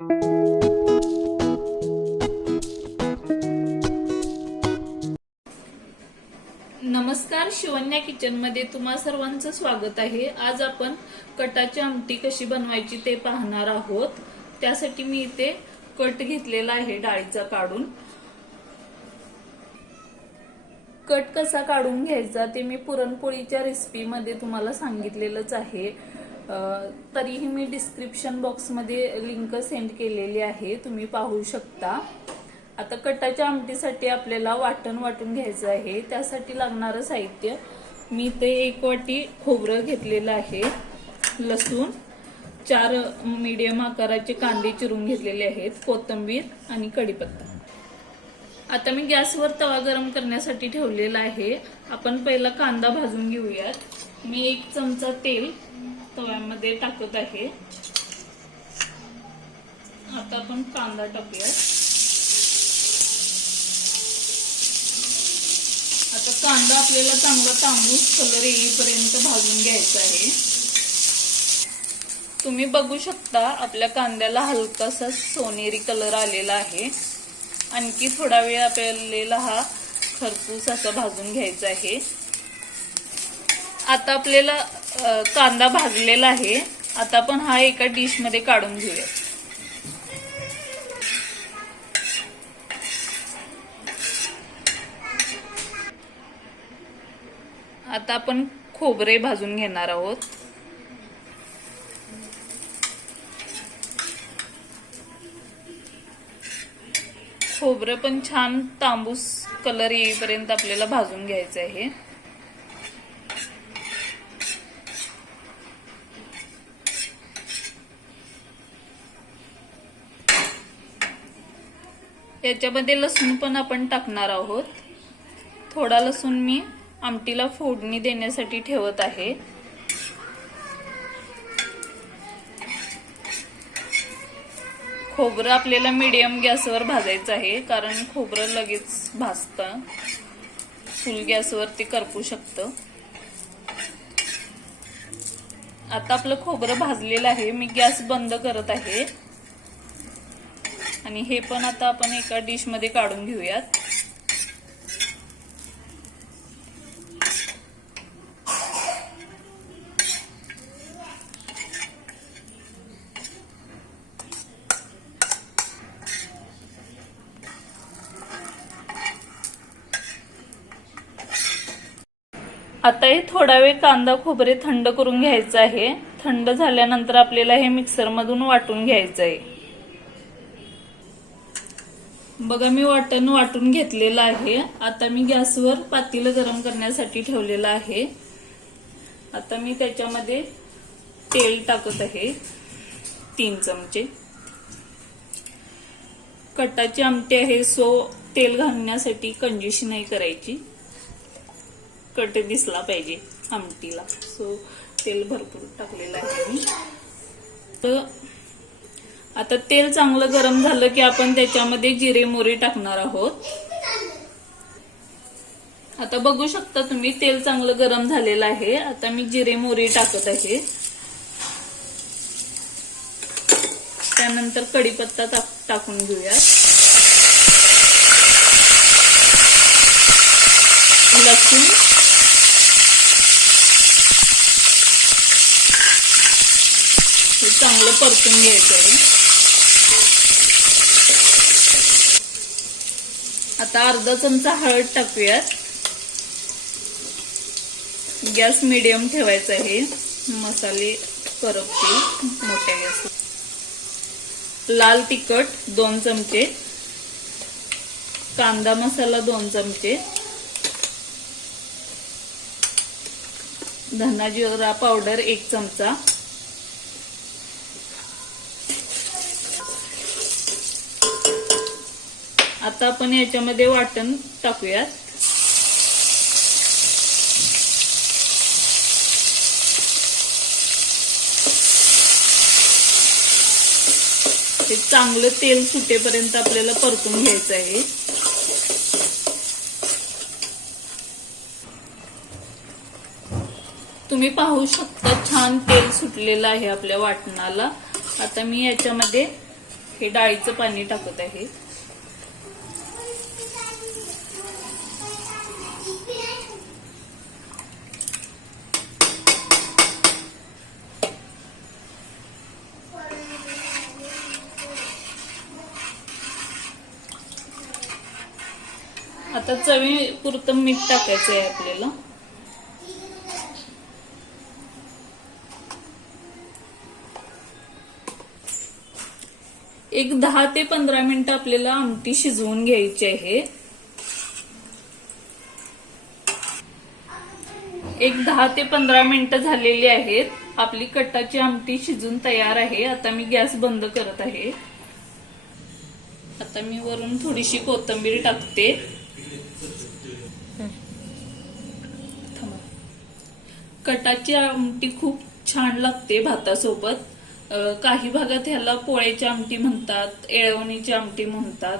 नमस्कार शिवन्या किचनमध्ये तुम्हा सर्वांचं स्वागत आहे. आज आपण कटाची आमटी कशी बनवायची ते पाहणार आहोत. त्यासाठी मी इथे कट घेतलेला आहे डाळीचा काढून. कट कसा काढून घ्यायचा ते मी पुरणपोळीच्या रेसिपीमध्ये तुम्हाला सांगितलेलंच आहे. तरीही मी डिस्क्रिप्शन बॉक्समध्ये लिंक सेंड केलेली आहे तुम्ही पाहू शकता. आता कटाच्या आमटीसाठी आपल्याला वाटण वाटून घ्यायचं आहे त्यासाठी लागणारं साहित्य मी ते एक वाटी खोबरं घेतलेलं आहे लसूण चार मीडियम आकाराचे कांदे चिरून घेतलेले आहेत कोथिंबीर आणि कढीपत्ता. आता मी गॅसवर तवा गरम करण्यासाठी ठेवलेला आहे आपण पहिला कांदा भाजून घेऊयात. मी एक चमचा तेल तव्यामध्ये टाकत आहे. आता आपण कांदा टाकूया आता कांदा आपल्याला चांगला तांबूस कलर येईपर्यंत भाजून घ्यायचा आहे. तुम्ही बघू शकता आपल्या कांद्याला हलकासा सोनेरी कलर आलेला आहे. आणखी थोडा वेळ आपल्याला हा खरपूस असा भाजून घ्यायचा आहे. आता आपल्याला कांदा भाजलेला आहे. आता आपण हा एका डिशमध्ये काढून घेऊया. आता आपण खोबरे भाजून घेणार आहोत. खोबरं पण छान तांबूस कलर येईपर्यंत आपल्याला भाजून घ्यायचं आहे. त्याच्यामध्ये लसूण पण आपण टाकणार आहोत. थोडा लसूण मी आमटीला फोडणी देण्यासाठी ठेवत आहे. खोबरं आपल्याला मीडियम गॅसवर भाजायचं आहे कारण खोबरं लगेच भाजतं. फुल गॅसवर ते करपू शकतं. आता आपलं खोबरं भाजलेलं आहे मी गॅस बंद करत आहे. आणि हे पण आता आपण एका डिशमध्ये काढून घेऊयात. आता हे थोडा वेळ कांदा खोबरे थंड करून घ्यायचं आहे. थंड झाल्यानंतर आपल्याला हे मिक्सर मधून वाटून घ्यायचं आहे बघा मी वाटण वाटून घेतलेलं आहे. आता मी गॅसवर पातील गरम करण्यासाठी ठेवलेलं आहे. आता मी त्याच्यामध्ये तेल टाकत आहे तीन चमचे. कटाची आमटी आहे सो तेल घालण्यासाठी कंजूशी नाही करायची. कट दिसला पाहिजे आमटीला. सो तेल भरपूर टाकलेलं आहे मी. तर आता तेल चांगलं गरम झालं की आपण त्याच्यामध्ये जिरे मोरी टाकणार आहोत. आता बघू शकता तुम्ही तेल चांगलं गरम झालेलं आहे. आता मी जिरे मोरी टाकत आहे. त्यानंतर कढीपत्ता टाकून घेऊयात. लसूण. हे चांगलं परतून घ्यायचं आहे. आता अर्धा चमचा हळद टाकूयात. गॅस मिडियम ठेवायचा आहे. मसाले करपतील मोठ्या गॅस लाल तिखट दोन चमचे. कांदा मसाला दोन चमचे. धना जिरा पावडर एक चमचा. आता आपण याच्यामध्ये वाटण टाकूयात. हे चांगलं तेल सुटेपर्यंत आपल्याला परतून घ्यायचं आहे. तुम्ही पाहू शकता छान तेल सुटलेलं आहे आपल्या वाटणाला. आता मी याच्यामध्ये हे डाळीचं पाणी टाकत आहे. आता चवी पुरतं मीठ टाकायचं आहे आपल्याला. एक दहा ते पंधरा मिनिट आपल्याला आमटी शिजवून घ्यायची आहे. एक दहा ते पंधरा मिनिटं झालेली आहेत. आपली कट्टाची आमटी शिजून तयार आहे. आता मी गॅस बंद करत आहे. आता मी वरून थोडीशी कोथिंबीर टाकते. कटाची आमटी खूप छान लागते भातासोबत. काही भागात ह्याला पोळ्याची आमटी म्हणतात एळवणीची आमटी म्हणतात.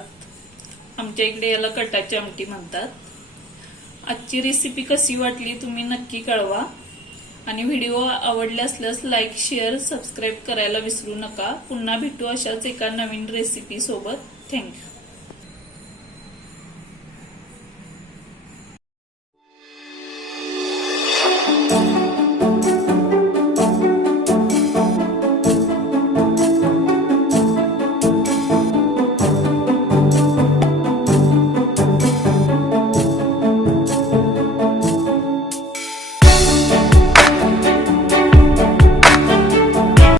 आमच्या इकडे याला कटाची आमटी म्हणतात. आजची रेसिपी कशी वाटली तुम्ही नक्की कळवा. आणि व्हिडिओ आवडले असल्यास लाईक शेअर सबस्क्राईब करायला विसरू नका. पुन्हा भेटू अशाच एका नवीन रेसिपी सोबत. थँक्यू